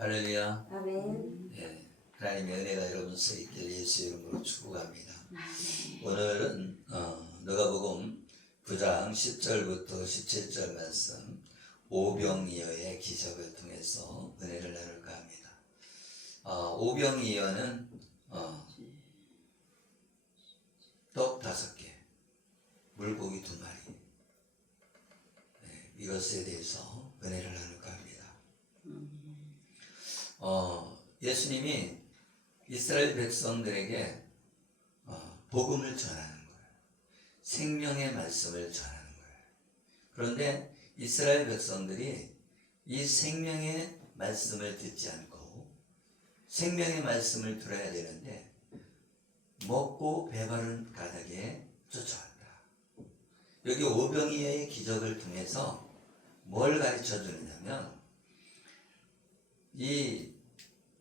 할렐루야. 아멘. 예, 하나님의 은혜가 여러분께 있기를 예수 이름으로 축복합니다. 오늘은 누가복음 9장 10절부터 17절 말씀 오병이어의 기적을 통해서 은혜를 나눌까 합니다. 오병이어는 떡 5개, 물고기 2마리, 이것에 대해서 은혜를 나눌까 합니다. 예수님이 이스라엘 백성들에게 복음을 전하는 거예요. 생명의 말씀을 전하는 거예요. 그런데 이스라엘 백성들이 이 생명의 말씀을 듣지 않고 생명의 말씀을 들어야 되는데 먹고 배바른 가닥에 쫓아왔다. 여기 오병이어의 기적을 통해서 뭘 가르쳐 주느냐면 이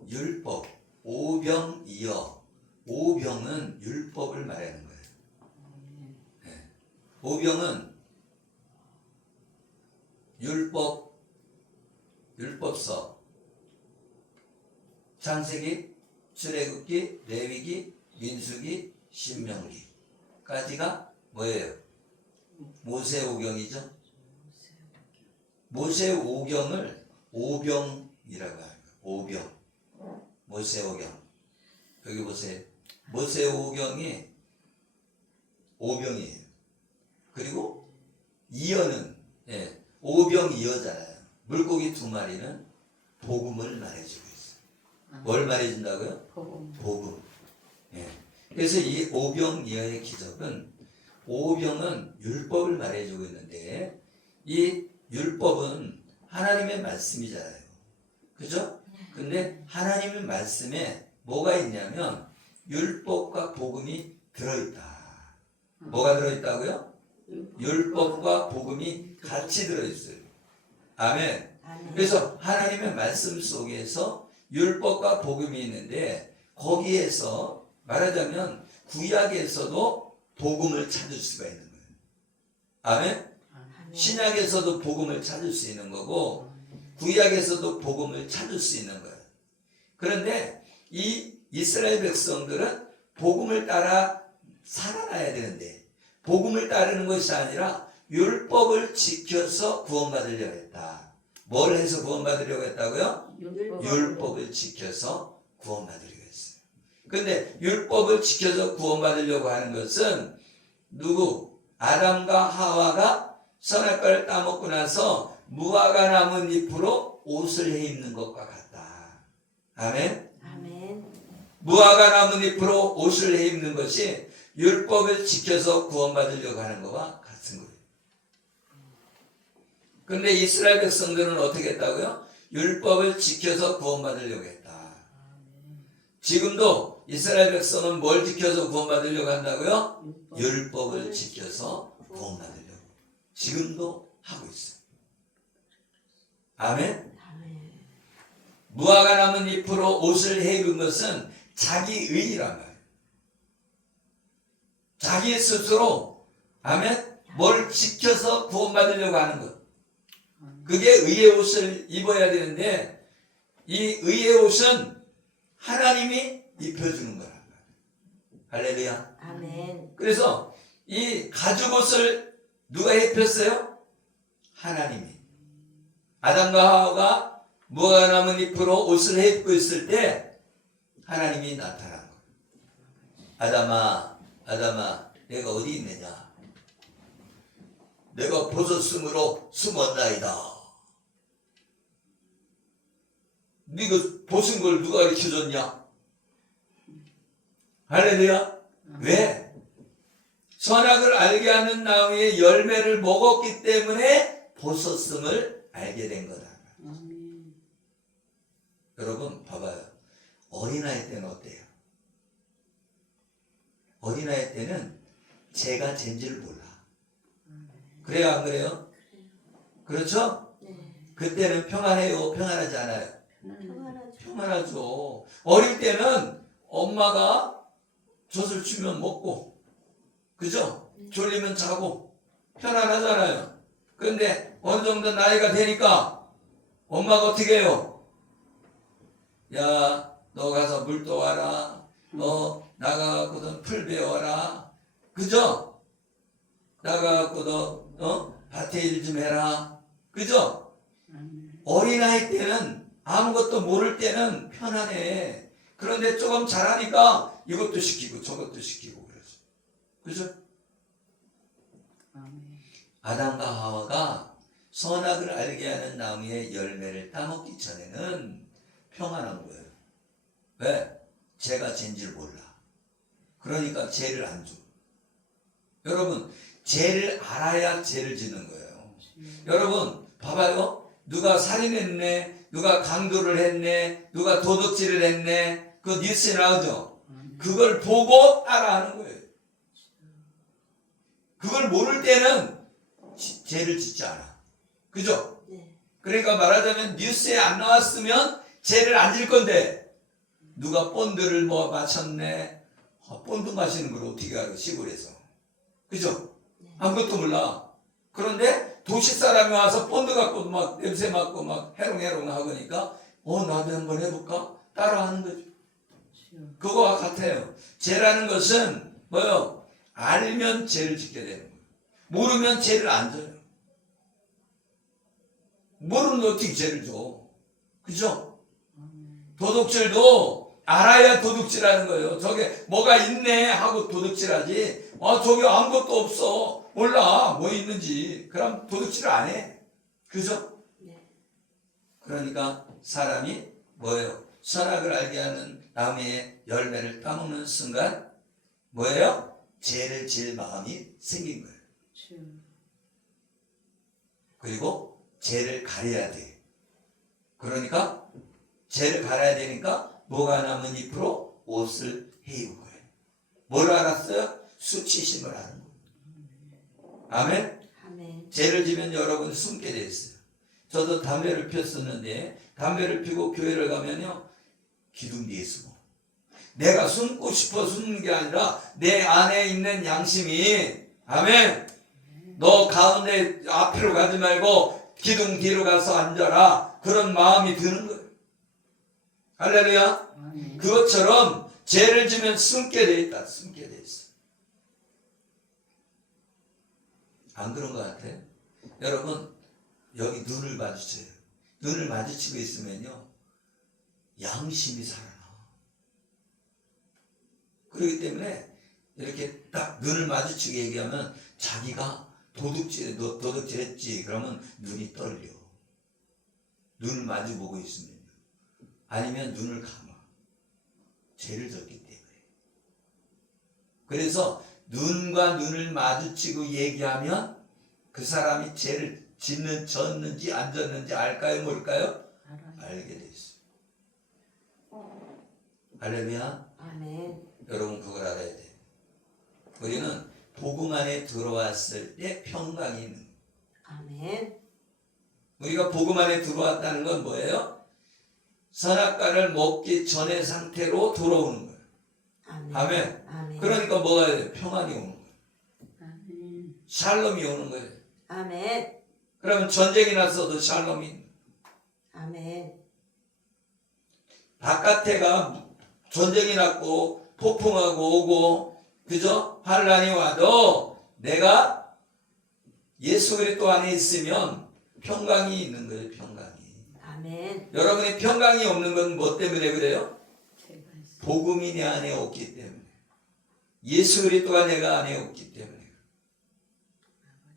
율법, 오병이어, 오병은 율법을 말하는 거예요. 네. 오병은 율법서, 창세기, 출애굽기, 레위기, 민수기, 신명기까지가 뭐예요? 모세오경이죠. 모세오경을 오병이라고 합니다. 오병, 모세오경. 여기 보세요. 모세오경이 오병이에요. 그리고 이어는 오병이어잖아요. 물고기 2마리는 복음을 말해주고 있어요. 뭘 말해준다고요? 복음. 그래서 이 오병이어의 기적은 오병은 율법을 말해주고 있는데 이 율법은 하나님의 말씀이잖아요. 그죠? 근데 하나님의 말씀에 뭐가 있냐면 율법과 복음이 들어있다. 뭐가 들어있다고요? 율법과 복음이 같이 들어있어요. 아멘. 그래서 하나님의 말씀 속에서 율법과 복음이 있는데 거기에서 말하자면 구약에서도 복음을 찾을 수가 있는 거예요. 아멘. 신약에서도 복음을 찾을 수 있는 거고 구약에서도 복음을 찾을 수 있는 거예요. 그런데 이 이스라엘 백성들은 복음을 따라 살아나야 되는데 복음을 따르는 것이 아니라 율법을 지켜서 구원받으려고 했다. 뭘 해서 구원받으려고 했다고요? 율법을 지켜서 구원받으려고 했어요. 그런데 율법을 지켜서 구원받으려고 하는 것은 누구? 아담과 하와가 선악과를 따먹고 나서 무화과 나무 잎으로 옷을 해 입는 것과 같다. 아멘. 무화과 나무 잎으로 옷을 해 입는 것이 율법을 지켜서 구원받으려고 하는 것과 같은 거예요. 그런데 이스라엘 백성들은 어떻게 했다고요? 율법을 지켜서 구원받으려고 했다. 지금도 이스라엘 백성은 뭘 지켜서 구원받으려고 한다고요? 율법을 지켜서 구원받으려고 지금도 하고 있어요. 아멘. 무화과 나무 잎으로 옷을 해 입은 것은 자기 의의란 말이에요. 자기 스스로 아멘. 뭘 지켜서 구원받으려고 하는 것. 그게 의의 옷을 입어야 되는데 이 의의 옷은 하나님이 입혀주는 거란 말이에요. 할렐루야. 아멘. 그래서 이 가죽 옷을 누가 입혔어요? 하나님이. 아담과 하와가 무화과 나무 잎으로 옷을 해 입고 있을 때 하나님이 나타난 거예요. 아담아, 내가 어디 있느냐? 내가 보석승으로 숨었나이다. 네가 보신 걸 누가 가르쳐줬냐? 할렐루야. 왜? 선악을 알게 하는 나무의 열매를 먹었기 때문에 보석승을 알게 된 거다. 여러분 봐봐요. 어린아이 때는 어때요? 어린아이 때는 죄가 죄인지를 몰라. 그래요 안 그래요? 그렇죠? 그때는 평안해요? 평안하지 않아요? 평안하죠. 어릴 때는 엄마가 젖을 주면 먹고 그죠? 졸리면 자고 편안하잖아요. 그런데 어느 정도 나이가 되니까 엄마가 어떻게 해요? 야, 너 가서 물 떠와라. 너 나가갖고도 풀 베어와라. 그죠? 나가갖고 너 밭에 일 좀 해라. 그죠? 어린아이 때는 아무것도 모를 때는 편안해. 그런데 조금 자라니까 이것도 시키고 저것도 시키고 그러죠. 그죠? 아담과 하와가 선악을 알게 하는 나무의 열매를 따먹기 전에는 평안한 거예요. 왜? 죄가 죄인지를 몰라. 그러니까 죄를 안 줘. 여러분, 죄를 알아야 죄를 짓는 거예요. 여러분, 봐봐요. 누가 살인했네, 누가 강도를 했네, 누가 도둑질을 했네, 그 뉴스에 나오죠? 그걸 보고 따라하는 거예요. 그걸 모를 때는 죄를 짓지 않아. 그죠? 네. 그러니까 말하자면 뉴스에 안 나왔으면 죄를 안 질 건데, 누가 본드를 뭐 마셨네, 본드 마시는 걸 어떻게 알아, 시골에서. 그죠? 아무것도 몰라. 그런데 도시 사람이 와서 본드 갖고 막 냄새 맡고 막 해롱해롱 하니까 나도 한번 해볼까? 따라하는 거죠. 그거와 같아요. 죄라는 것은 뭐요? 알면 죄를 짓게 되는 거예요. 모르면 죄를 안 져요. 모르면 어떻게 죄를 줘. 그죠? 도둑질도 알아야 도둑질하는 거예요. 저게 뭐가 있네 하고 도둑질하지. 저기 아무것도 없어. 몰라 뭐 있는지. 그럼 도둑질을 안 해. 그죠? 네. 그러니까 사람이 뭐예요? 선악을 알게 하는 나무의 열매를 따먹는 순간 뭐예요? 죄를 지을 마음이 생긴 거예요. 그리고 죄를 가려야 돼. 그러니까 죄를 가려야 되니까 뭐가 남은 잎으로 옷을 해입은 거예요. 뭘 알았어요? 수치심을 아는 거예요. 아멘? 아멘. 죄를 지면 여러분 숨게 돼 있어요. 저도 담배를 피웠었는데 담배를 피고 교회를 가면요 기둥 뒤에 숨어. 내가 숨고 싶어 숨는 게 아니라 내 안에 있는 양심이 아멘. 너 가운데 앞으로 가지 말고 기둥 뒤로 가서 앉아라. 그런 마음이 드는 거예요. 할렐루야. 그것처럼 죄를 지면 숨게 돼 있다. 숨게 돼 있어. 안 그런 것 같아? 여러분 여기 눈을 마주쳐요. 눈을 마주치고 있으면요 양심이 살아나. 그렇기 때문에 이렇게 딱 눈을 마주치고 얘기하면 자기가 도둑질했지 그러면 눈이 떨려. 눈을 마주보고 있으면. 아니면 눈을 감아. 죄를 졌기 때문에. 그래서 눈과 눈을 마주치고 얘기하면 그 사람이 죄를 졌는지 안 졌는지 알까요? 모를까요? 알게 돼 있어요. 할렐루야. 아멘. 여러분 그걸 알아야 돼요. 우리는 복음 안에 들어왔을 때 평강이 있는 거예요. 아멘. 우리가 복음 안에 들어왔다는 건 뭐예요? 선악과를 먹기 전의 상태로 돌아오는 거예요. 아멘. 아멘. 아멘. 그러니까 뭐가 돼요? 평안이 오는 거예요. 아멘. 샬롬이 오는 거예요. 아멘. 그러면 전쟁이 났어도 샬롬이 있는 거예요. 아멘. 바깥에가 전쟁이 났고 폭풍하고 오고 그죠? 환란이 와도 내가 예수 그리스도 안에 있으면 평강이 있는 거예요. 평강이. 아멘. 여러분의 평강이 없는 건 뭐 때문에 그래요? 복음이 내 안에 없기 때문에. 예수 그리스도가 내가 안에 없기 때문에.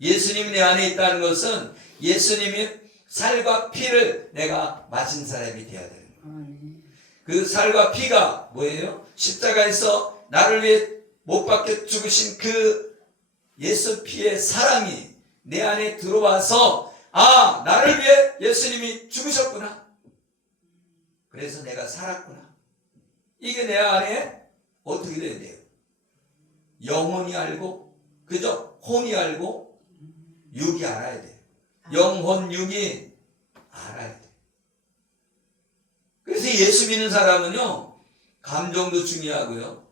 예수님이 내 안에 있다는 것은 예수님이 살과 피를 내가 마신 사람이 되어야 되는 거예요. 그 살과 피가 뭐예요? 십자가에서 나를 위해 못 박혀 죽으신 그 예수 피의 사랑이 내 안에 들어와서 나를 위해 예수님이 죽으셨구나. 그래서 내가 살았구나. 이게 내 안에 어떻게 돼야 돼요? 영혼이 알고 그죠? 혼이 알고 육이 알아야 돼요. 영혼 육이 알아야 돼요. 그래서 예수 믿는 사람은요 감정도 중요하고요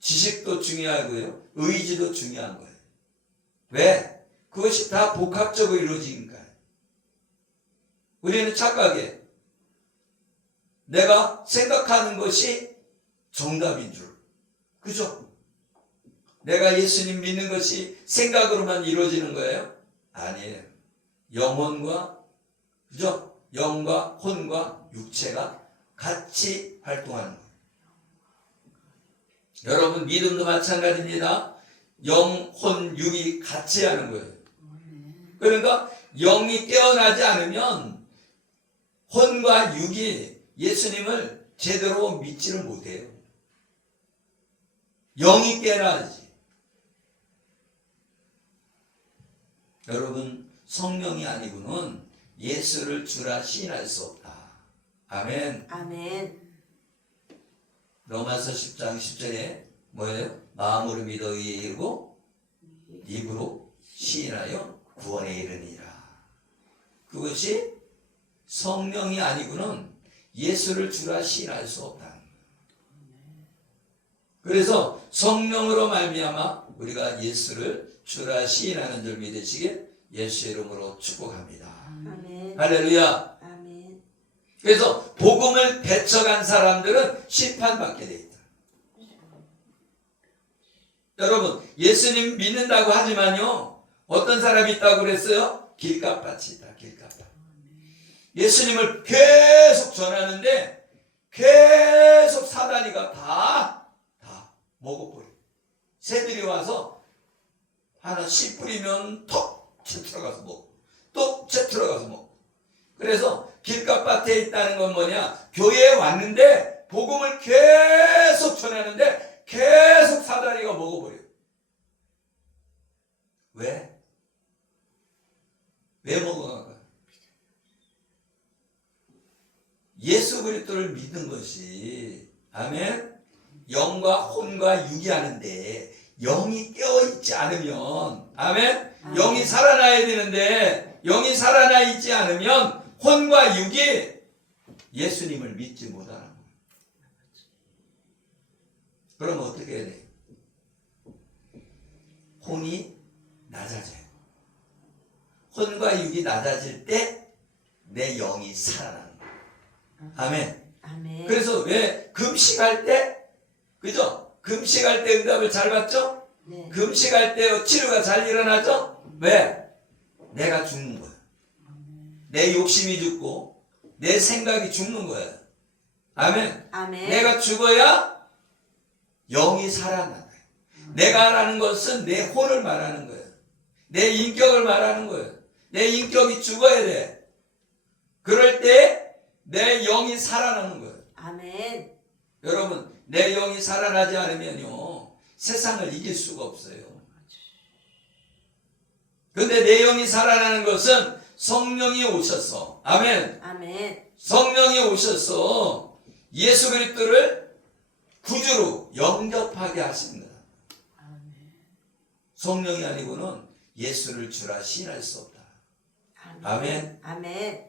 지식도 중요하고요 의지도 중요한 거예요. 왜? 그것이 다 복합적으로 이루어지니까요. 우리는 착각해. 내가 생각하는 것이 정답인 줄. 그죠? 내가 예수님 믿는 것이 생각으로만 이루어지는 거예요? 아니에요. 영혼과, 그죠? 영과 혼과 육체가 같이 활동하는 거예요. 여러분, 믿음도 마찬가지입니다. 영, 혼, 육이 같이 하는 거예요. 그러니까 영이 깨어나지 않으면 혼과 육이 예수님을 제대로 믿지를 못해요. 영이 깨어나야지. 여러분, 성령이 아니고는 예수를 주라 시인할 수 없다. 아멘. 아멘. 로마서 10장 10절에 뭐예요? 마음으로 믿어 이르고 입으로 시인하여 구원에 이르니라. 그것이 성령이 아니고는 예수를 주라 시인할 수 없다. 그래서 성령으로 말미암아 우리가 예수를 주라 시인하는 줄 믿으시길 예수의 이름으로 축복합니다. 아멘. 할렐루야. 아멘. 그래서 복음을 배척한 사람들은 심판받게 돼 있다. 여러분, 예수님 믿는다고 하지만요, 어떤 사람이 있다고 그랬어요? 길값밭이 있다. 길값밭. 예수님을 계속 전하는데 계속 사다리가 다 먹어버려. 새들이 와서 하나 씨 뿌리면 톡채 들어가서 먹고 또 채 들어가서 먹고. 그래서 길값밭에 있다는 건 뭐냐? 교회에 왔는데 복음을 계속 전하는데 계속 사다리가 먹어버려요. 왜? 왜 먹어갈까요? 예수 그리스도를 믿는 것이, 아멘, 영과 혼과 육이 하는데 영이 깨어있지 않으면, 아멘, 영이 살아나야 되는데 영이 살아나 있지 않으면 혼과 육이 예수님을 믿지 못하는 거예요. 그럼 어떻게 해야 돼요? 혼이 낮아져요. 혼과 육이 낮아질 때 내 영이 살아나는 거예요. 아멘. 아멘. 그래서 왜 금식할 때, 그죠? 금식할 때 응답을 잘 받죠? 네. 금식할 때 치료가 잘 일어나죠? 왜? 내가 죽는 거예요. 내 욕심이 죽고 내 생각이 죽는 거예요. 아멘. 아멘. 내가 죽어야 영이 살아난다. 내가 라는 것은 내 혼을 말하는 거예요. 내 인격을 말하는 거예요. 내 인격이 죽어야 돼. 그럴 때 내 영이 살아나는 거예요. 아멘. 여러분, 내 영이 살아나지 않으면요, 세상을 이길 수가 없어요. 근데 내 영이 살아나는 것은 성령이 오셔서, 아멘, 아멘. 성령이 오셔서 예수 그리스도를 구주로 영접하게 하십니다. 성령이 아니고는 예수를 주라 시인할 수 없다. 아멘. 아멘.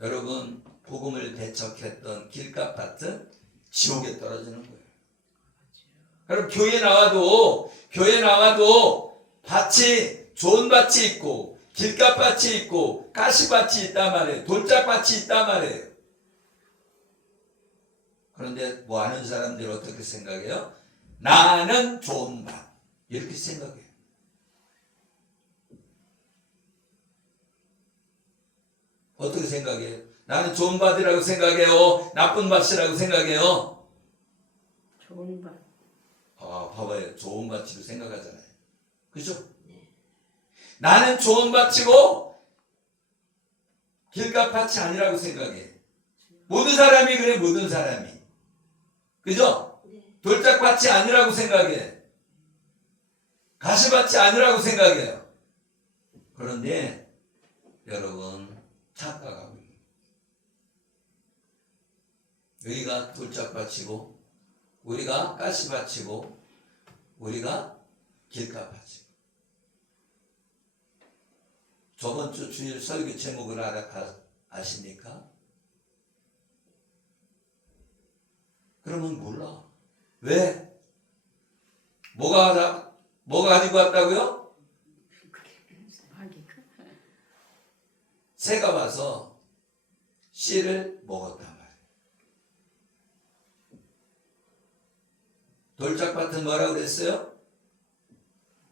여러분, 복음을 배척했던 길값밭은 지옥에 떨어지는 거예요. 그럼 교회 나와도 밭이, 좋은 밭이 있고 길값밭이 있고 가시밭이 있단 말이에요. 돌짝밭이 있단 말이에요. 그런데 뭐 하는 사람들이 어떻게 생각해요? 나는 좋은 밭, 이렇게 생각해요. 어떻게 생각해요? 나는 좋은 밭이라고 생각해요? 나쁜 밭이라고 생각해요? 좋은 밭. 아, 봐봐요. 좋은 밭으로 생각하잖아요. 그죠? 나는 좋은 밭이고 길값 밭이 아니라고 생각해. 모든 사람이 그래, 모든 사람이. 그죠? 돌짝밭이 아니라고 생각해. 가시밭이 아니라고 생각해요. 그런데 여러분, 착각하고 여기가 돌짝밭이고 우리가 가시밭이고 우리가 길값밭이고. 저번 주 주일 설교 제목을 아십니까? 그러면 몰라. 왜? 뭐가 가지고 왔다고요? 새가 와서 씨를 먹었단 말이에요. 돌짝밭은 뭐라고 그랬어요?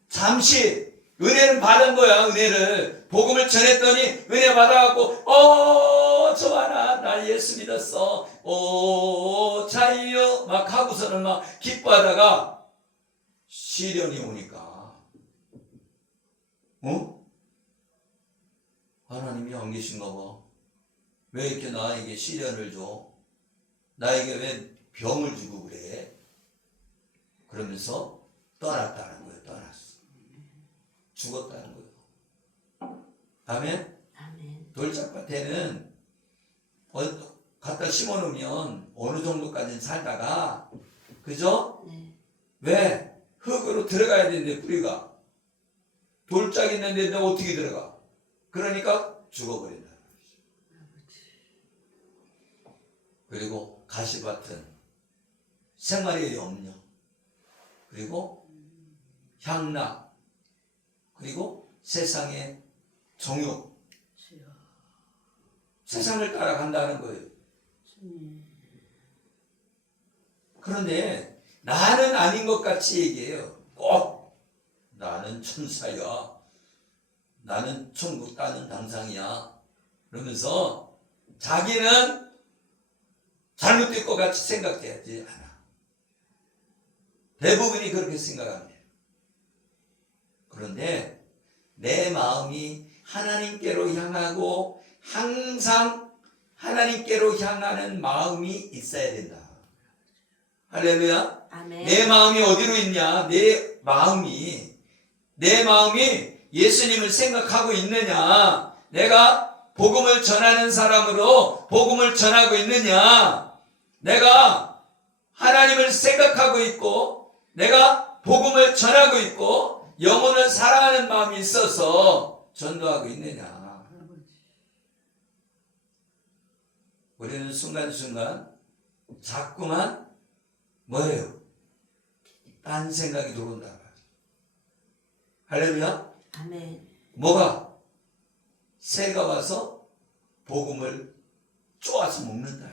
잠시 은혜는 받은 거야. 은혜를 복음을 전했더니 은혜 받아갖고 좋아 나 예수 믿었어 자유요 막 하고서는 막 기뻐하다가 시련이 오니까 하나님이 안 계신가 봐. 왜 이렇게 나에게 시련을 줘? 나에게 왜 병을 주고 그래? 그러면서 떠났다는 거예요. 떠났어. 죽었다는 거예요. 아멘? 아멘. 돌짝밭에는 갖다 심어놓으면 어느 정도까지는 살다가 그죠? 네. 왜? 흙으로 들어가야 되는데 뿌리가 돌짝 있는데 너 어떻게 들어가? 그러니까 죽어버린다. 그리고 가시밭은 생활의 염려, 그리고 향락, 그리고 세상의 정욕, 주여. 세상을 따라간다는 거예요. 주님. 그런데 나는 아닌 것 같이 얘기해요. 꼭 나는 천사야, 나는 천국 가는 당상이야 그러면서 자기는 잘못될 것 같이 생각되지 않아. 대부분이 그렇게 생각합니다. 그런데 내 마음이 하나님께로 향하고 항상 하나님께로 향하는 마음이 있어야 된다. 할렐루야. 아멘. 내 마음이 어디로 있냐? 내 마음이 예수님을 생각하고 있느냐? 내가 복음을 전하는 사람으로 복음을 전하고 있느냐? 내가 하나님을 생각하고 있고 내가 복음을 전하고 있고 영혼을 사랑하는 마음이 있어서 전도하고 있느냐? 우리는 순간순간 자꾸만 뭐예요? 딴 생각이 들어온다. 할렐루야. 아멘. 뭐가? 새가 와서 복음을 쪼아서 먹는다.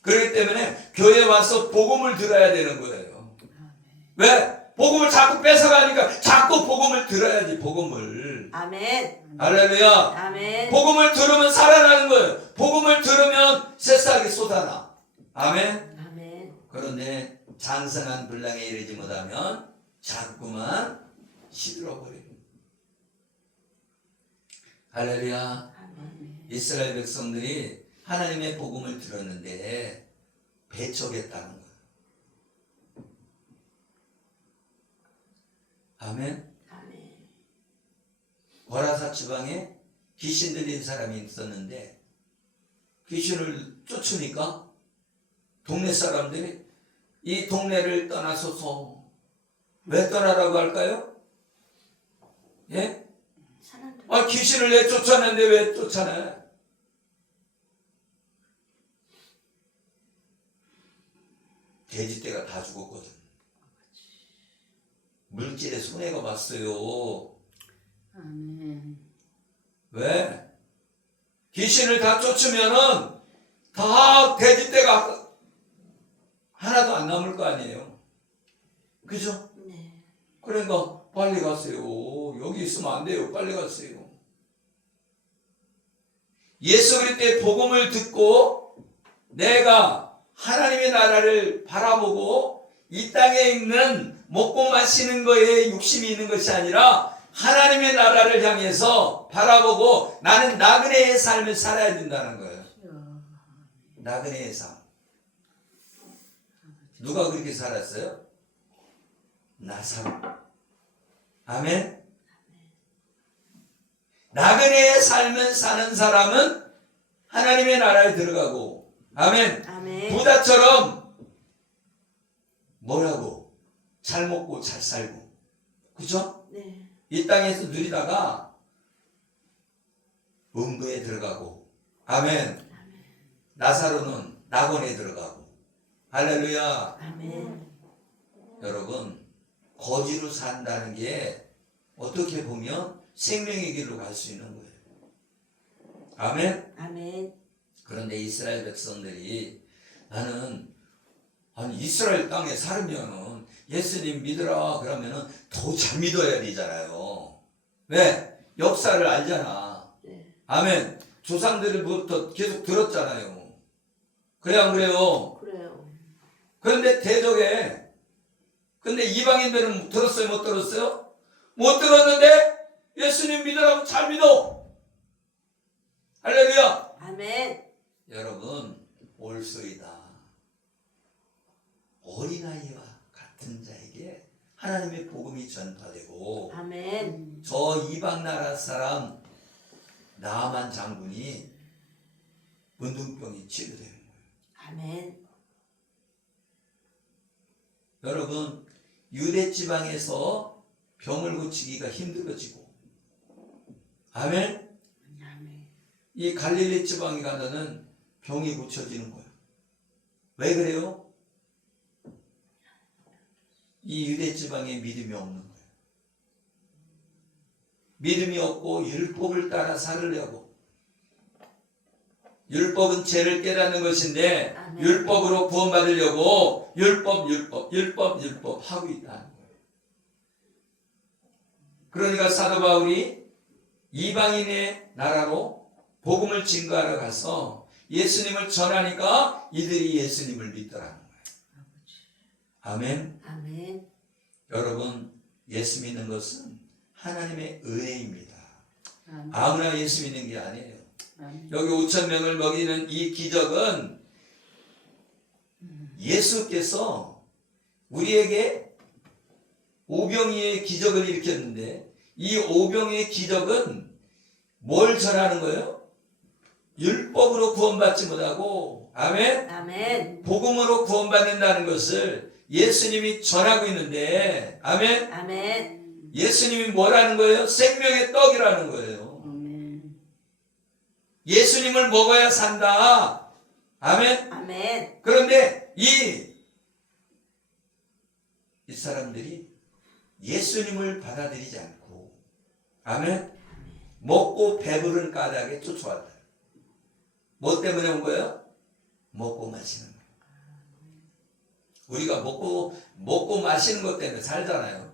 그렇기 때문에 교회 와서 복음을 들어야 되는 거예요. 왜? 복음을 자꾸 뺏어가니까 자꾸 복음을 들어야지. 복음을. 아멘. 할렐루야. 아멘. 복음을 들으면 살아나는 거예요. 복음을 들으면 새싹이 쏟아나. 아멘. 아멘. 그런데 장성한 분량에 이르지 못하면 자꾸만 시들어버려요. 할렐루야. 아멘. 이스라엘 백성들이 하나님의 복음을 들었는데 배척했다는 거예요. 아멘. 아멘. 고라사 지방에 귀신 들린 사람이 있었는데 귀신을 쫓으니까 동네 사람들이 이 동네를 떠나소서. 왜 떠나라고 할까요? 예? 사람들. 귀신을 내 쫓아내는데 왜 쫓아내? 돼지떼가 다 죽었거든. 물질에 손해가 봤어요. 아멘. 왜? 귀신을 다 쫓으면은 다 돼지떼가 하나도 안 남을 거 아니에요. 그죠? 네. 그러니까 빨리 가세요. 여기 있으면 안 돼요. 빨리 가세요. 예수 그리스도의 복음을 듣고 내가 하나님의 나라를 바라보고 이 땅에 있는 먹고 마시는 거에 욕심이 있는 것이 아니라 하나님의 나라를 향해서 바라보고 나는 나그네의 삶을 살아야 된다는 거예요. 나그네의 삶. 누가 그렇게 살았어요? 나사로. 아멘. 나그네의 삶을 사는 사람은 하나님의 나라에 들어가고, 아멘. 아멘. 부자처럼 뭐라고? 잘 먹고 잘 살고, 그죠? 네. 이 땅에서 누리다가 음부에 들어가고, 아멘. 나사로는 낙원에 들어가고, 할렐루야. 아멘. 여러분, 거지로 산다는 게 어떻게 보면 생명의 길로 갈 수 있는 거예요. 아멘. 아멘. 그런데 이스라엘 백성들이 나는 아니 이스라엘 땅에 살면 예수님 믿으라 그러면은 더 잘 믿어야 되잖아요. 왜? 역사를 알잖아. 네. 아멘. 조상들부터 계속 들었잖아요. 그래 안 그래요? 그래요. 그런데 대적에 근데 이방인들은 들었어요 못 들었어요? 못 들었는데 예수님 믿으라고 잘 믿어. 할렐루야. 아멘. 여러분 올소이다. 어린아이와 같은 자에게 하나님의 복음이 전파되고 아멘. 저 이방 나라 사람 나만 장군이 문둥병이 치료되는 거예요. 아멘. 여러분 유대 지방에서 병을 고치기가 힘들어지고 아멘. 아멘. 이 갈릴리 지방에 가면은 병이 고쳐지는 거예요. 왜 그래요? 이 유대 지방에 믿음이 없는 거예요. 믿음이 없고 율법을 따라 살으려고. 율법은 죄를 깨닫는 것인데 아멘. 율법으로 구원받으려고 율법 하고 있다는 거예요. 그러니까 사도 바울이 이방인의 나라로 복음을 증거하러 가서 예수님을 전하니까 이들이 예수님을 믿더라는 거예요. 아멘. 아멘. 여러분 예수 믿는 것은 하나님의 은혜입니다. 아멘. 아무나 예수 믿는 게 아니에요. 아멘. 여기 5천 명을 먹이는 이 기적은 예수께서 우리에게 오병이의 기적을 일으켰는데 이 오병이의 기적은 뭘 전하는 거예요? 율법으로 구원받지 못하고 아멘? 아멘. 복음으로 구원받는다는 것을 예수님이 전하고 있는데 아멘? 아멘. 예수님이 뭐라는 거예요? 생명의 떡이라는 거예요. 아멘. 예수님을 먹어야 산다. 아멘? 아멘. 그런데 이 사람들이 예수님을 받아들이지 않고 아멘? 먹고 배부른 까닭에 쫓아왔다. 뭐 때문에 온 거예요? 먹고 마시는 거. 우리가 먹고 마시는 것 때문에 살잖아요.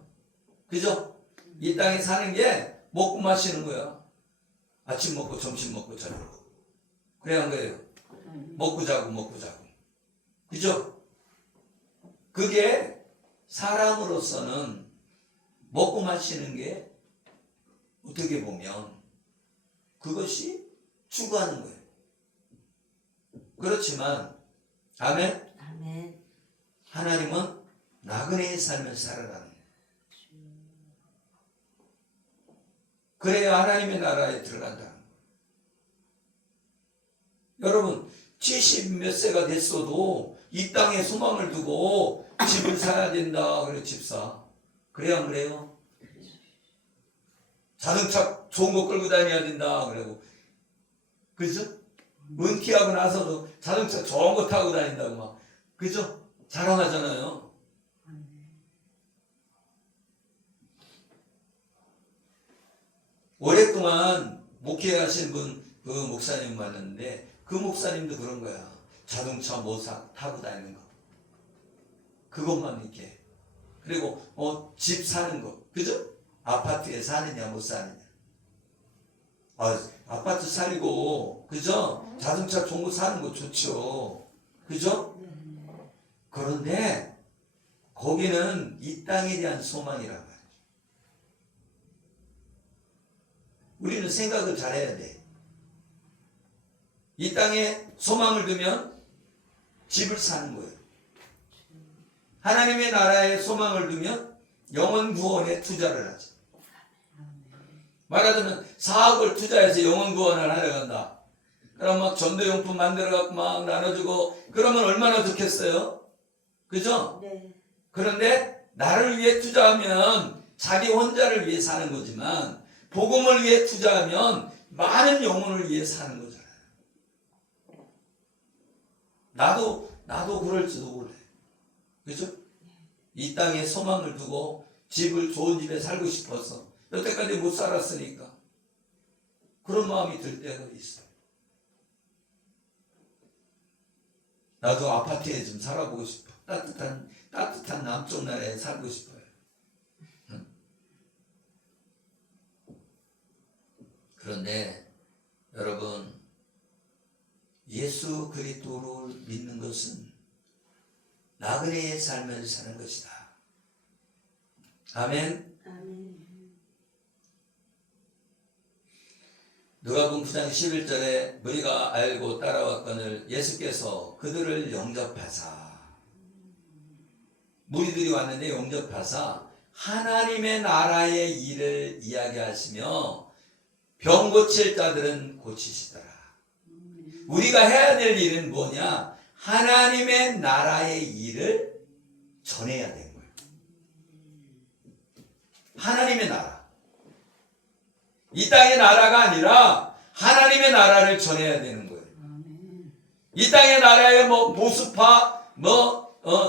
그죠? 이 땅에 사는 게 먹고 마시는 거야. 아침 먹고 점심 먹고 저녁 먹고. 그래야 한 거예요. 먹고 자고. 그죠? 그게 사람으로서는 먹고 마시는 게 어떻게 보면 그것이 추구하는 거예요. 그렇지만 아멘? 아멘. 하나님은 나그네의 삶을 살아가는 거예요. 그래야 하나님의 나라에 들어간다는 거예요. 여러분 70 몇 세가 됐어도 이 땅에 소망을 두고 집을 사야 된다. 그래 집사. 그래야 안 그래요? 자동차 좋은 거 끌고 다녀야 된다. 그러고 그죠? 은퇴하고 나서도 자동차 좋은 거 타고 다닌다고 막 그죠? 자랑하잖아요. 오랫동안 목회하신 그 목사님 만났는데 그 목사님도 그런 거야. 자동차 모사 타고 다니는 거. 그것만 이렇게. 그리고 집 사는 거. 그죠? 아파트에 사느냐 못 사느냐. 아파트 살고 그죠? 자동차 좋은 거 사는 거 좋죠. 그죠? 그런데 거기는 이 땅에 대한 소망이란 말이죠. 우리는 생각을 잘해야 돼. 이 땅에 소망을 두면 집을 사는 거예요. 하나님의 나라에 소망을 두면 영혼 구원에 투자를 하죠. 말하자면 4억을 투자해서 영혼 구원을 하려 간다. 그럼 막 전도용품 만들어갖고 막 나눠주고 그러면 얼마나 좋겠어요? 그죠? 네. 그런데 나를 위해 투자하면 자기 혼자를 위해 사는 거지만 복음을 위해 투자하면 많은 영혼을 위해 사는 거잖아요. 나도 그럴지도 몰라요. 그죠? 이 땅에 소망을 두고 집을 좋은 집에 살고 싶어서 여태까지 못 살았으니까 그런 마음이 들 때가 있어요. 나도 아파트에 좀 살아보고 싶어. 따뜻한 남쪽 나라에 살고 싶어요. 응? 그런데 여러분, 예수 그리스도를 믿는 것은 나그네의 삶을 사는 것이다. 아멘. 아멘. 누가복음 9장 11절에 우리가 알고 따라왔거늘 예수께서 그들을 영접하사, 무리들이 왔는데 영접하사 하나님의 나라의 일을 이야기하시며 병 고칠 자들은 고치시더라. 우리가 해야 될 일은 뭐냐? 하나님의 나라의 일을 전해야 되는 거예요. 하나님의 나라. 이 땅의 나라가 아니라 하나님의 나라를 전해야 되는 거예요. 아멘. 이 땅의 나라에 뭐 보수파,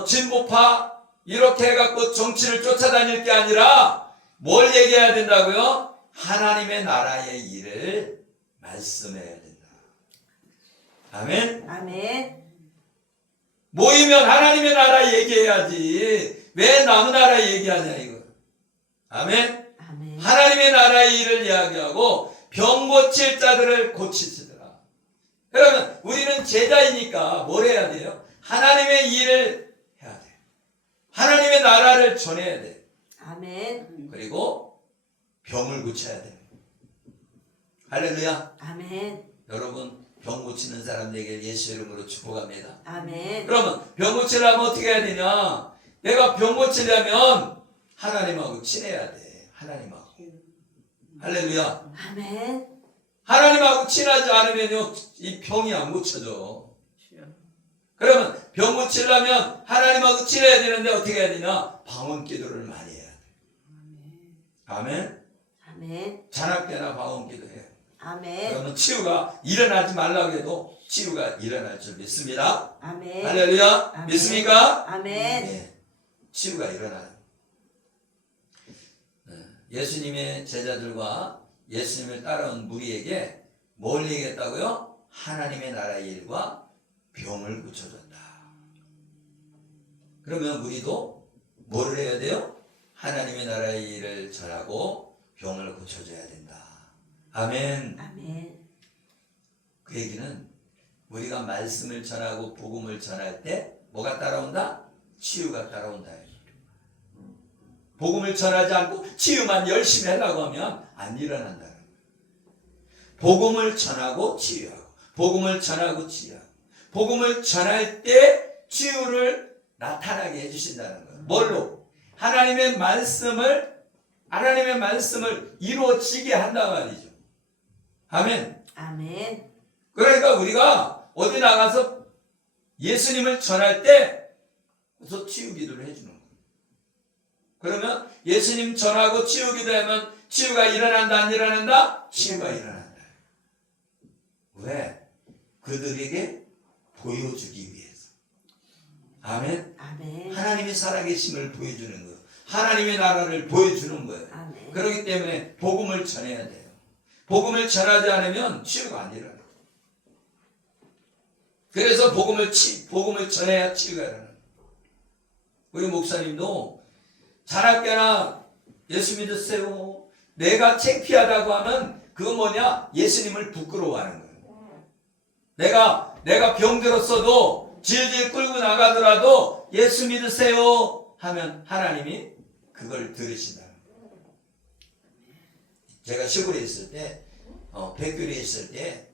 진보파 이렇게 해갖고 정치를 쫓아다닐 게 아니라 뭘 얘기해야 된다고요? 하나님의 나라의 일을 말씀해야 된다. 아멘. 아멘. 모이면 하나님의 나라 얘기해야지. 왜 남의 나라 얘기하냐 이거. 아멘. 아멘. 하나님의 나라의 일을 이야기하고 병 고칠 자들을 고치시더라. 그러면 우리는 제자이니까 뭘 해야 돼요? 하나님의 일을 해야 돼. 하나님의 나라를 전해야 돼. 아멘. 그리고 병을 고쳐야 돼. 할렐루야. 아멘. 여러분, 병 고치는 사람들에게 예수 이름으로 축복합니다. 아멘. 그러면 병 고치려면 어떻게 해야 되냐? 내가 병 고치려면 하나님하고 친해야 돼. 하나님하고. 할렐루야. 아멘. 하나님하고 친하지 않으면요, 이 병이 안 고쳐져. 그러면 병 고치려면 하나님하고 친해야 되는데 어떻게 해야 되냐? 방언 기도를 많이 해야 돼. 아멘. 아멘. 자나 깨나 방언 기도해. 아멘. 그러면 치유가 일어나지 말라고 해도 치유가 일어날 줄 믿습니다. 아멘. 할렐루야. 아멘. 믿습니까? 아멘. 네. 치유가 일어나요. 예수님의 제자들과 예수님을 따라온 무리에게 뭘 얘기했다고요? 하나님의 나라의 일과 병을 고쳐줬다. 그러면 우리도 뭐를 해야 돼요? 하나님의 나라의 일을 전하고 병을 고쳐줘야 된다. 아멘. 아멘. 그 얘기는 우리가 말씀을 전하고 복음을 전할 때 뭐가 따라온다? 치유가 따라온다. 복음을 전하지 않고 치유만 열심히 하려고 하면 안 일어난다는 거예요. 복음을 전하고 치유하고, 복음을 전하고 치유하고, 복음을 전할 때 치유를 나타나게 해주신다는 거예요. 뭘로? 하나님의 말씀을 이루어지게 한단 말이죠. 아멘. 아멘. 그러니까 우리가 어디 나가서 예수님을 전할 때 그래서 치유 기도를 해주는 거예요. 그러면 예수님 전하고 치유 기도하면 치유가 일어난다 안 일어난다? 치유가 일어난다. 왜? 그들에게 보여주기 위해서. 아멘. 아멘. 하나님의 살아계심을 보여주는 거예요. 하나님의 나라를 보여주는 거예요. 아멘. 그렇기 때문에 복음을 전해야 돼요. 복음을 전하지 않으면 치유가 안 일어나요. 그래서 복음을 전해야 치유가 일어나요. 우리 목사님도 자나깨나 예수 믿으세요. 내가 창피하다고 하면 그건 뭐냐? 예수님을 부끄러워하는 거예요. 내가 병들었어도 질질 끌고 나가더라도 예수 믿으세요 하면 하나님이 그걸 들으신다는 거예요. 제가 시골에 있을 때, 백교리에 있을 때,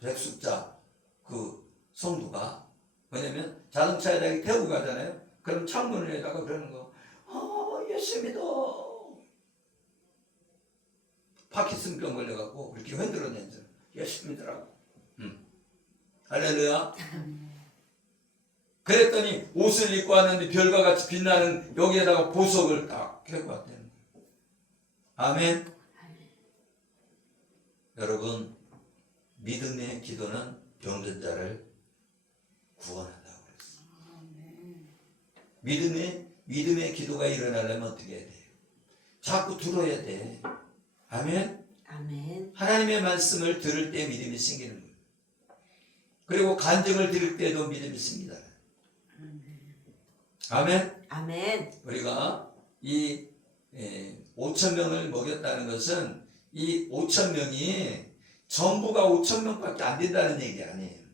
백숙자 그 성도가 왜냐면 자동차에다가 태우고 가잖아요. 그럼 창문에다가 그러는 거, 예수 믿어. 파킨슨병 걸려갖고 이렇게 흔들어내죠. 예수 믿으라고. 할렐루야. 그랬더니 옷을 입고 왔는데 별과 같이 빛나는 여기에다가 보석을 딱 켜고 왔다는 거예요. 아멘. 여러분, 믿음의 기도는 병든 자를 구원한다고 그랬어요. 믿음의 기도가 일어나려면 어떻게 해야 돼요? 자꾸 들어야 돼. 아멘. 아멘. 하나님의 말씀을 들을 때 믿음이 생기는 거예요. 그리고 간증을 드릴 때도 믿음이 있습니다. 아멘. 아멘. 우리가 이 5천 명을 먹였다는 것은 이 5천 명이 전부가 5천 명밖에 안 된다는 얘기 아니에요.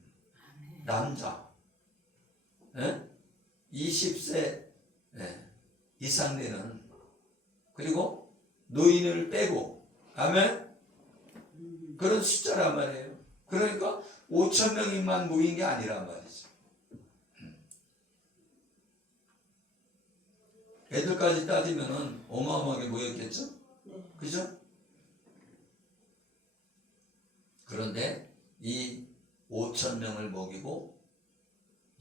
남자 20세 이상 되는, 그리고 노인을 빼고, 아멘, 그런 숫자란 말이에요. 그러니까 5천 명이만 모인 게 아니란 말이죠. 애들까지 따지면은 어마어마하게 모였겠죠? 그죠? 그런데 이 5천 명을 먹이고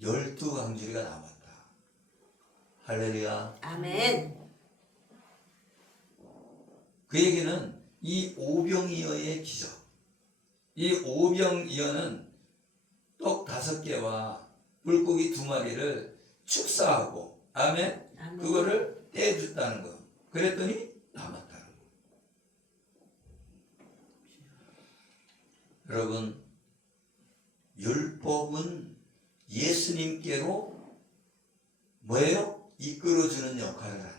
12강주리가 남았다. 할렐루야. 아멘. 그 얘기는 이 오병이어의 기적, 이 오병이어는 떡 5개와 물고기 2마리를 축사하고, 아멘, 아멘. 그거를 떼줬다는 거. 그랬더니 남았다는 거. 여러분, 율법은 예수님께로 뭐예요? 이끌어주는 역할을 한다.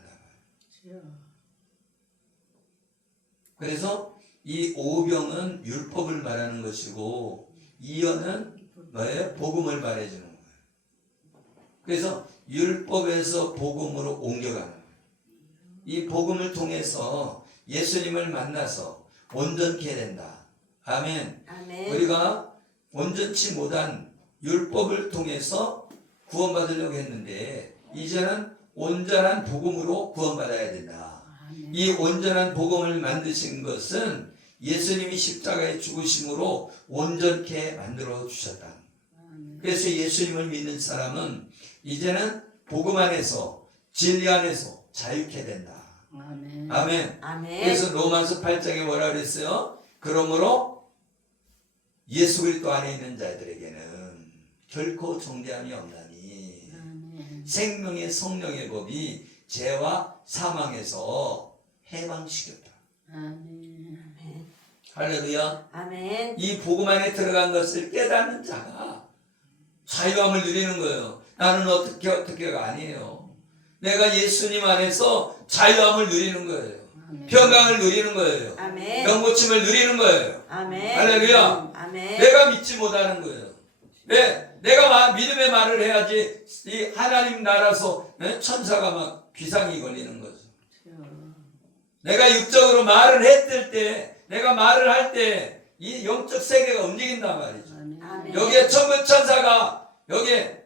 그래서 이 오병은 율법을 말하는 것이고, 이어는 뭐예요? 복음을 말해주는 거예요. 그래서 율법에서 복음으로 옮겨가는 거예요. 이 복음을 통해서 예수님을 만나서 온전케 된다. 아멘. 아멘. 우리가 온전치 못한 율법을 통해서 구원받으려고 했는데, 이제는 온전한 복음으로 구원받아야 된다. 이 온전한 복음을 만드신 것은 예수님이 십자가에 죽으심으로 온전케 만들어 주셨다. 그래서 예수님을 믿는 사람은 이제는 복음 안에서, 진리 안에서 자유케 된다. 아멘. 아멘. 아멘. 그래서 로마서 8장에 뭐라 그랬어요? 그러므로 예수 그리스도 안에 있는 자들에게는 결코 정죄함이 없나니 아멘. 생명의 성령의 법이 죄와 사망에서 해방시켰다. 아멘. 할렐루야. 아멘. 이 복음 안에 들어간 것을 깨닫는 자가 자유함을 누리는 거예요. 나는 어떻게가 아니에요. 내가 예수님 안에서 자유함을 누리는 거예요. 아멘. 평강을 누리는 거예요. 아멘. 병고침을 누리는 거예요. 아멘. 할렐루야. 아멘. 내가 믿지 못하는 거예요. 내가 믿음의 말을 해야지 이 하나님 나라서 천사가 막 귀상이 걸리는 거죠. 내가 육적으로 말을 했을 때, 내가 말을 할 때 이 영적 세계가 움직인단 말이죠. 아멘. 여기에 천군 천사가 여기에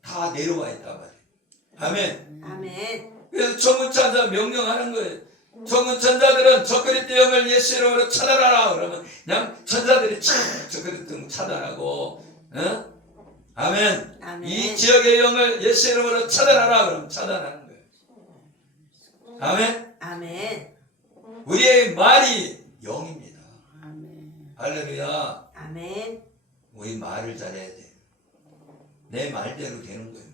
다 내려와 있단 말이에요. 아멘. 아멘. 그래서 천군 천사 명령하는 거예요. 천군 천사들은 저 그리스도 영을 예수 이름으로 차단하라 그러면 그냥 천사들이 저 그리스도 차단하고, 아멘. 아멘. 이 지역의 영을 예수 이름으로 차단하라 그러면 차단하는 거예요. 아멘. 아멘. 우리의 말이 영입니다. 아멘. 할렐루야. 아멘. 우리 말을 잘해야 돼. 내 말대로 되는 거예요.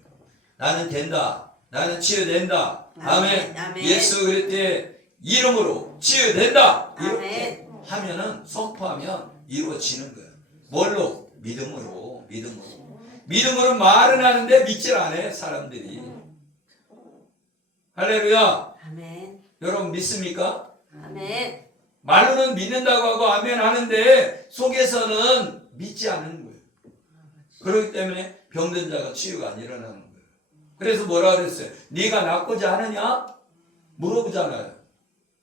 나는 된다. 나는 치유된다. 아멘. 아멘. 예수 그리스도의 이름으로 치유된다. 이렇게 아멘. 하면은, 선포하면 이루어지는 거예요. 뭘로? 믿음으로. 믿음으로 말은 하는데 믿질 않아요, 사람들이. 할렐루야. 아멘. 여러분 믿습니까? 아멘. 말로는 믿는다고 하고 아멘 하는데 속에서는 믿지 않는 거예요. 그렇기 때문에 병든 자가 치유가 안 일어나는 거예요. 그래서 뭐라 그랬어요? 네가 낫고자 하느냐? 물어보잖아요.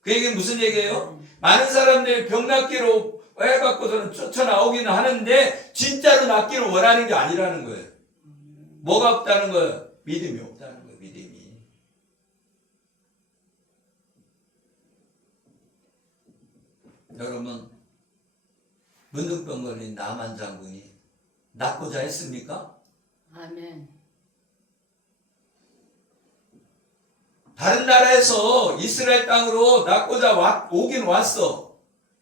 그 얘기는 무슨 얘기예요? 많은 사람들이 병 낫기로 해갖고서는 쫓아나오기는 하는데 진짜로 낫기를 원하는 게 아니라는 거예요. 뭐가 없다는 거예요? 믿음이 없다는 거예요. 믿음이. 여러분, 문둥병 걸린 나만 장군이 낫고자 했습니까? 아멘. 다른 나라에서 이스라엘 땅으로 낫고자 오긴 왔어.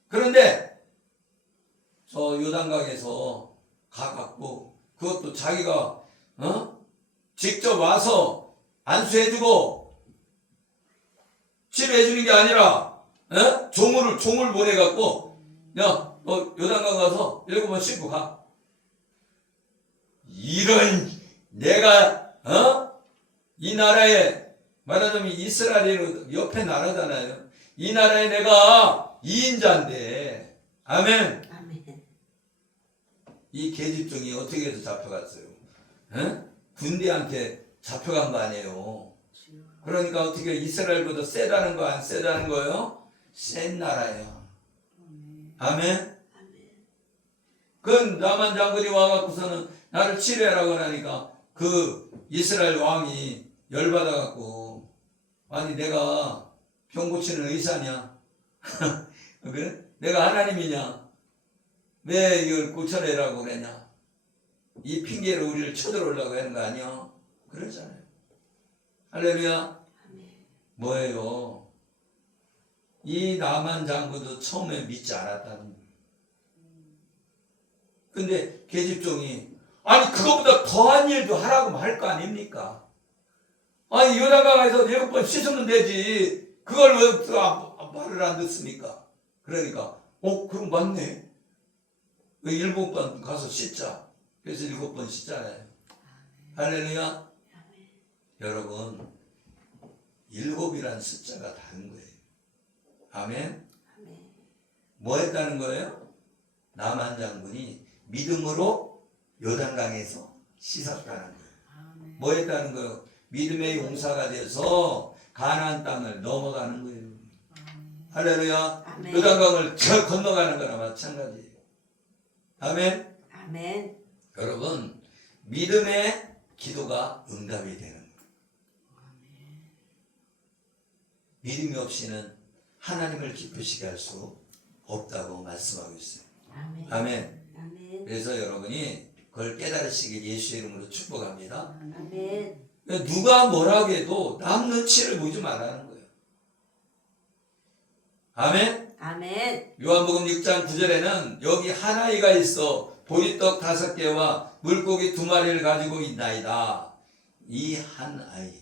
그런데 저 요단강에서 가갖고 그것도 자기가 직접 와서 안수해주고 치료해주는 게 아니라 종을 보내갖고 야, 너 요단강 가서 7번 씻고 가. 이런 내가 이 나라에 말하자면 이스라엘이 옆에 나라잖아요. 이 나라에 내가 2인자인데 아멘. 아멘. 이 계집종이 어떻게 해서 잡혀갔어요? 군대한테 잡혀간 거 아니에요. 그러니까 어떻게 이스라엘보다 세다는 거 안 세다는 거예요? 센 나라예요. 아멘. 그 나만 장군이 와갖고서는 나를 치료하라고 하니까 그 이스라엘 왕이 열받아갖고 아니 내가 병 고치는 의사냐? 그래? 내가 하나님이냐? 왜 이걸 고쳐내라고 그러냐? 이 핑계로 우리를 쳐들어오려고 하는 거 아니야? 그러잖아요. 할렐루야. 뭐예요? 이 나만 장군도 처음에 믿지 않았다는 거예요. 근데 계집종이 아니 그거보다 더한 일도 하라고 할 거 아닙니까? 아니 요단강에서 7번 씻으면 되지 그걸 왜 말을 안 듣습니까? 그러니까 그럼 맞네. 왜 7번 가서 씻자. 그래서 7번 씻잖아요. 할렐루야. 여러분 7이라는 숫자가 다른 거예요. 아멘. 뭐 했다는 거예요? 나만 장군이 믿음으로 요단강에서 씻었다는 거예요. 뭐 했다는 거예요? 믿음의 용사가 돼서 가나안 땅을 넘어가는 거예요. 할렐루야. 아멘. 요단강을 저 건너가는 거나 마찬가지예요. 아멘. 아멘. 여러분 믿음의 기도가 응답이 되는 거예요. 믿음이 없이는 하나님을 기쁘시게 할 수 없다고 말씀하고 있어요. 아멘. 아멘. 아멘. 그래서 여러분이 그걸 깨달으시길 예수의 이름으로 축복합니다. 아멘. 누가 뭐라고 해도 남 눈치를 보지 말라는 거예요. 아멘. 아멘. 요한복음 6장 9절에는 여기 한 아이가 있어 보리떡 5개와 물고기 2마리를 가지고 있나이다. 이 한 아이,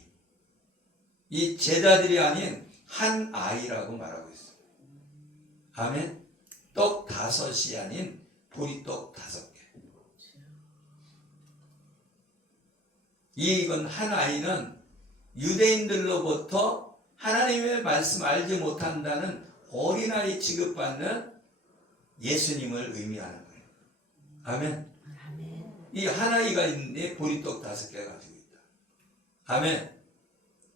이 제자들이 아닌 한 아이라고 말하고 있어요. 아멘. 떡 5이 아닌 보리떡 5개. 이건 한 아이는 유대인들로부터 하나님의 말씀 알지 못한다는 어린아이 취급받는 예수님을 의미하는 거예요. 아멘. 아멘. 이 한 아이가 있는데 보리떡 5개 가지고 있다. 아멘.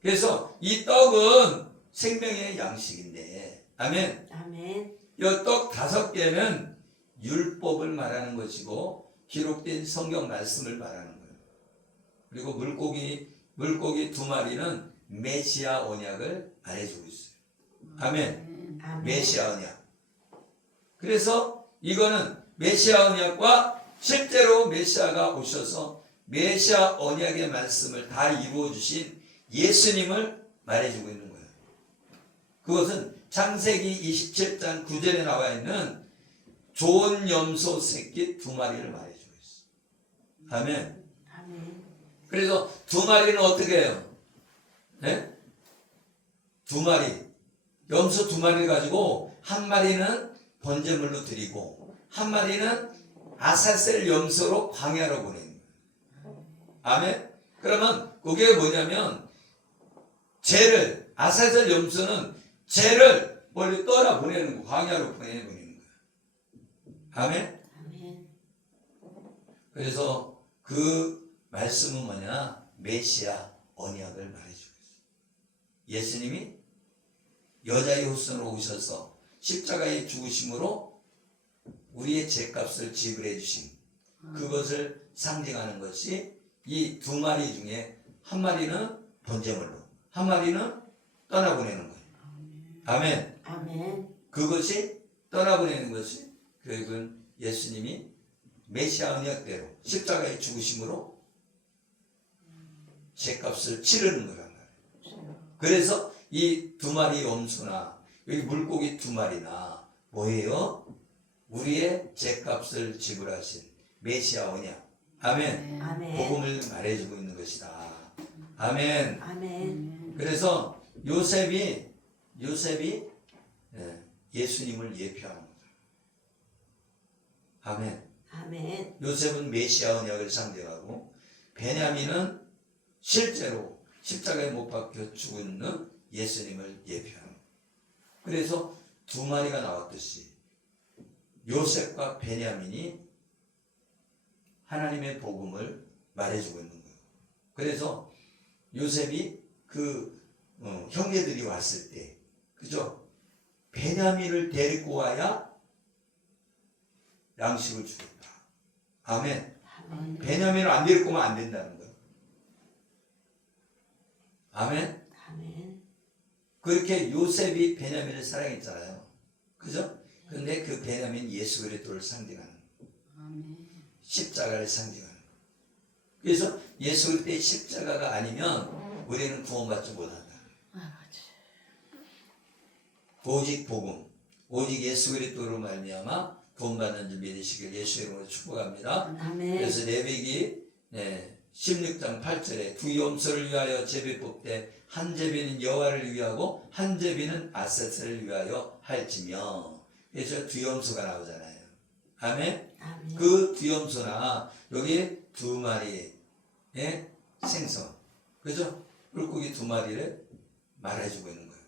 그래서 이 떡은 생명의 양식인데, 아멘. 아멘. 이 떡 5개는 율법을 말하는 것이고 기록된 성경 말씀을 말하는 거예요. 그리고 물고기 2마리는 메시아 언약을 말해주고 있어요. 아멘. 아멘. 메시아 언약. 그래서 이거는 메시아 언약과 실제로 메시아가 오셔서 메시아 언약의 말씀을 다 이루어 주신 예수님을 말해주고 있는 거예요. 그것은 창세기 27장 9절에 나와 있는 좋은 염소 새끼 2마리를 말해주고 있어요. 아멘. 아멘. 그래서 2마리는 어떻게 해요? 네? 2마리. 염소 2마리를 가지고 한 마리는 번제물로 드리고 한 마리는 아사셀 염소로 광야로 보내는 거예요. 아멘. 그러면 그게 뭐냐면 죄를 아사셀 염소는 죄를 멀리 떠나 보내는 거, 광야로 보내는 거예요. 아멘. 아멘. 그래서 그 말씀은 뭐냐? 메시아 언약을 말해주고 있어요. 예수님이 여자의 후손으로 오셔서 십자가의 죽으심으로 우리의 죄값을 지불해 주심, 그것을 상징하는 것이 이 2마리 중에 한 마리는 번제물로, 한 마리는 떠나보내는 거예요. 아멘. 아멘. 그것이 떠나보내는 것이 결국은 예수님이 메시아 언약대로 십자가의 죽으심으로 죄값을 치르는 거란 말이에요. 그래서 이 2마리 염소나 여기 물고기 2마리나 뭐예요? 우리의 죄값을 지불하신 메시아 언약. 아멘. 아멘. 복음을 말해주고 있는 것이다. 아멘. 아멘. 그래서 요셉이 예수님을 예표하는 거죠. 아멘. 아멘. 요셉은 메시아 언약을 상징하고 베냐민은 실제로 십자가에 못 박혀 죽는 예수님을 예표하는 거예요. 그래서 두 마리가 나왔듯이 요셉과 베냐민이 하나님의 복음을 말해주고 있는 거예요. 그래서 요셉이 그 형제들이 왔을 때, 그죠? 베냐민을 데리고 와야 양식을 주겠다. 아멘. 아멘. 베냐민을 안 데리고 오면 안 된다는 거예요. 아멘. 아멘. 그렇게 요셉이 베냐민을 사랑했잖아요. 그죠? 근데 그 베냐민 예수 그리스도를 상징하는 거예요. 아멘. 십자가를 상징하는 거예요. 그래서 예수 그리스도의 십자가가 아니면 우리는 구원받지 못한다. 오직 복음, 오직 예수 그리스도로 말미암아 구원받는 줄 믿으시길 예수 이름으로 축복합니다. 아멘. 그래서 레위기 16장 8절에 두 염소를 위하여 제비 뽑되 한 제비는 여호와를 위하고 한 제비는 아세스를 위하여 할지며. 그래서 두 염소가 나오잖아요. 아멘. 아멘. 그 두 염소나 여기 두 마리의 생선, 그죠? 물고기 두 마리를 말해주고 있는 거예요.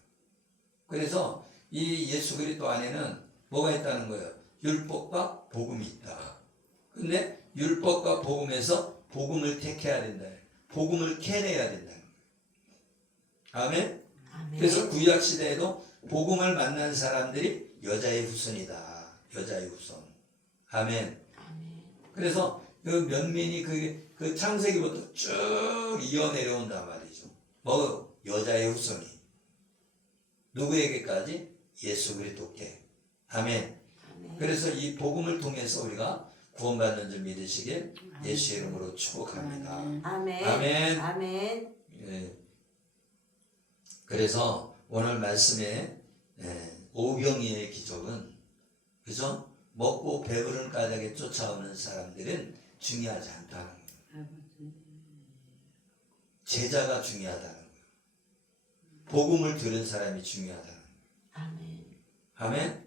그래서 이 예수 그리스도 안에는 뭐가 있다는 거예요? 율법과 복음이 있다. 근데 율법과 복음에서 복음을 택해야 된다. 복음을 캐내야 된다. 아멘. 아멘. 그래서 구약 시대에도 복음을 만난 사람들이 여자의 후손이다. 여자의 후손. 아멘. 아멘. 그래서 그 면면이 그 창세기부터 쭉 이어 내려온단 말이죠. 뭐 여자의 후손이 누구에게까지? 예수 그리스도께. 아멘. 아멘. 그래서 이 복음을 통해서 우리가 구원받는 줄 믿으시길 예수 이름으로 축복합니다. 아멘. 아멘. 아멘. 예. 그래서 오늘 말씀에 오병이의 기적은, 그죠? 먹고 배부른 까닭에 쫓아오는 사람들은 중요하지 않다는 거예요. 제자가 중요하다는 거예요. 복음을 들은 사람이 중요하다는 거예요. 아멘. 아멘.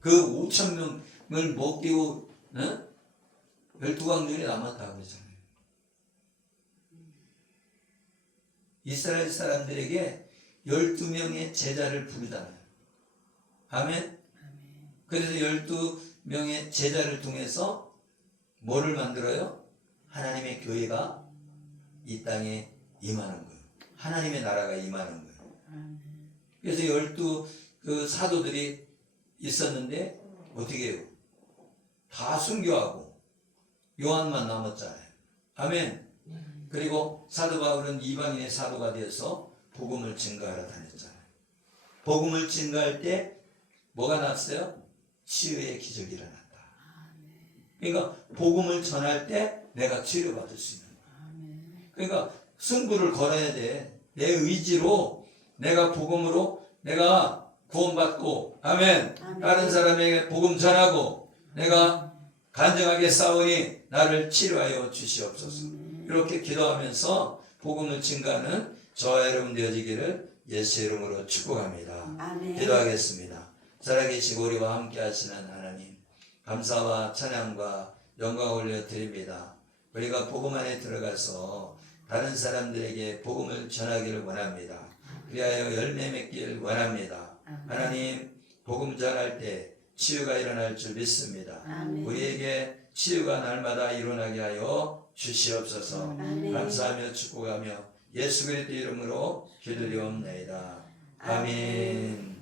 그 5천 명을 먹이고 12광종이 남았다고 그러잖아요. 이스라엘 사람들에게 12명의 제자를 부르잖아요. 아멘. 그래서 12명의 제자를 통해서 뭐를 만들어요? 하나님의 교회가 이 땅에 임하는 거예요. 하나님의 나라가 임하는 거예요. 그래서 12그 사도들이 있었는데 어떻게 해요? 다 순교하고 요한만 남았잖아요. 아멘. 그리고 사도 바울은 이방인의 사도가 되어서 복음을 증거하러 다녔잖아요. 복음을 증거할 때 뭐가 났어요? 치유의 기적이 일어났다. 그러니까 복음을 전할 때 내가 치료받을 수 있는 거야. 그러니까 승부를 걸어야 돼. 내 의지로 내가 복음으로 내가 구원받고 아멘. 아멘. 다른 사람에게 복음 전하고 내가 간증하게 싸우니 나를 치료하여 주시옵소서. 이렇게 기도하면서 복음을 증가하는 저와 여러분 되어지기를 예수 이름으로 축복합니다. 아멘. 기도하겠습니다. 살아계시고 우리와 함께 하시는 하나님, 감사와 찬양과 영광 올려드립니다. 우리가 복음 안에 들어가서 다른 사람들에게 복음을 전하기를 원합니다. 그리하여 열매 맺기를 원합니다. 하나님, 복음 전할 때 치유가 일어날 줄 믿습니다. 아멘. 우리에게 치유가 날마다 일어나게 하여 주시옵소서. 아멘. 감사하며 축복하며 예수 그리스도 이름으로 기도드리옵나이다. 아멘.